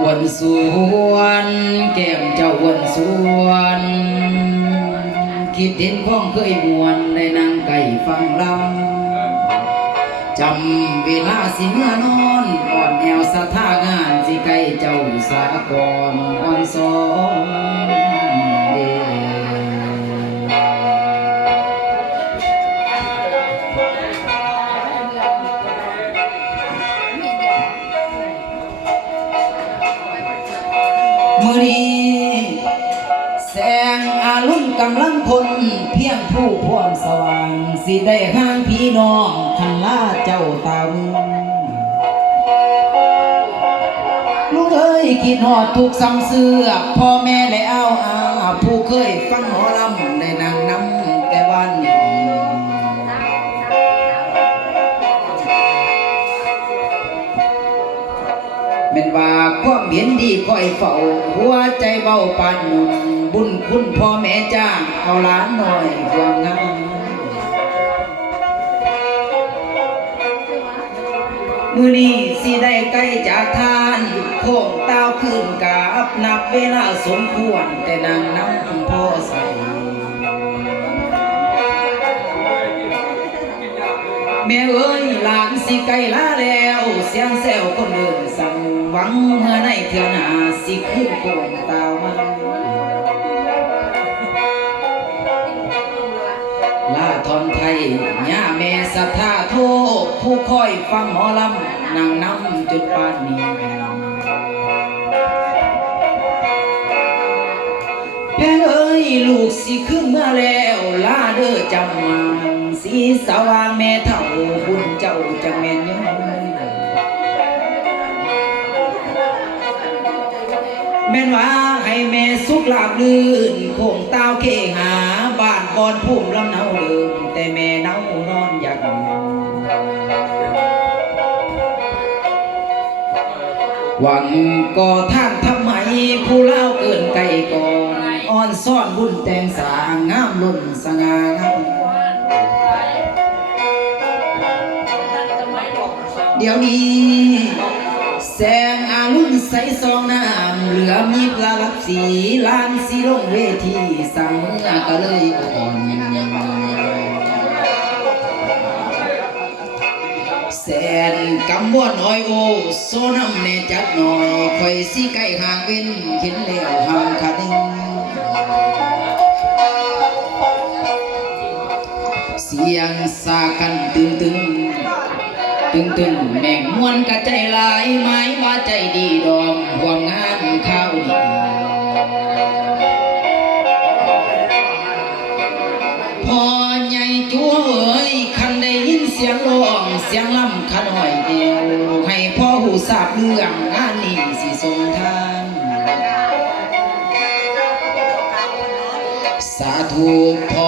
อ้วนสวนแก้มเจ้าอ้วนสวน คิดเห็นพ้องเคยมวนได้นางไก่ฟังลำจำเวลาสิเมื่อนอนอ่อนแอวสะท่างานสิไก่เจ้าสากรอ่อนสอง มือนี้แสงอารุณกำลังพลเพียงผู้พวนสว่าง สิได้ห้างพี่น้องคันลาเจ้าตามึงลูกเอ้ยคิดหอดทุกซ้ำเสื้อพ่อแม่ได้เอาอาผู้เคยฟังหมอลำได้นางน้ำ แม่นว่าความเห็นดีคอยเฝ้า หัวใจเบาปานหนุ่มบุญคุณพ่อแม่จ้างเอาหลานหน่อยความงามมือนี้สิได้ใกล้จากทานโค้งเต้าขึ้นกาบนับเวลาสมควร แต่นางน้ำพ่อใส่แม่เอ้ยหลานสิไกลลาแล้ว เสียงแซวคนเดิน วังเมื่อในเทือหนาสิขึ้นโกงตาวมาลาทอนไทยย่าแม่ศรัทธาโทผู้คอยฟังหมอลำนั่งน้ำจุดปานนี้แม่เอ้ยลูกสิขึ้นเมื่อแล้วลาเด้อจำมาสีสว่างแม่เท่าบุญเจ้าจังแม่นยัง แม่นว่าให้แม่สุขลาบลื่นคงเต้าเคหาบ้านบอนพุ่มลำเนาเดิมแต่แม่เนานอนอยากหวังก่อท่านทำไมผู้เล่าเกินไกลก่อนอ่อนซ่อนบุญแต่งสางงามลุ่นสง่างามเดี๋ยวนี้ แสงอารุณใสซองน้ำเหลือมีปลาลับสีลานสีลงเวทีสั่งก็เลยอ่อนแสนกำบวนอ้อยโอโซน้ำแน่จัดหน่อยคอยสิใกล้ห่างเว้นเห็นแล้วหางขาดึงเสียงสากันตึงตึง ตึงตึงแม่งมวนกระใจลายไม้ว่าใจดีดอมความงานข้าวดีพอใหญ่จัวเอ๋ยคันได้ยินเสียงร้องเสียงล่ำขันหอยเอวให้พ่อหูทราบเรื่องงานนี้สิส่งทานสาธุพ่อ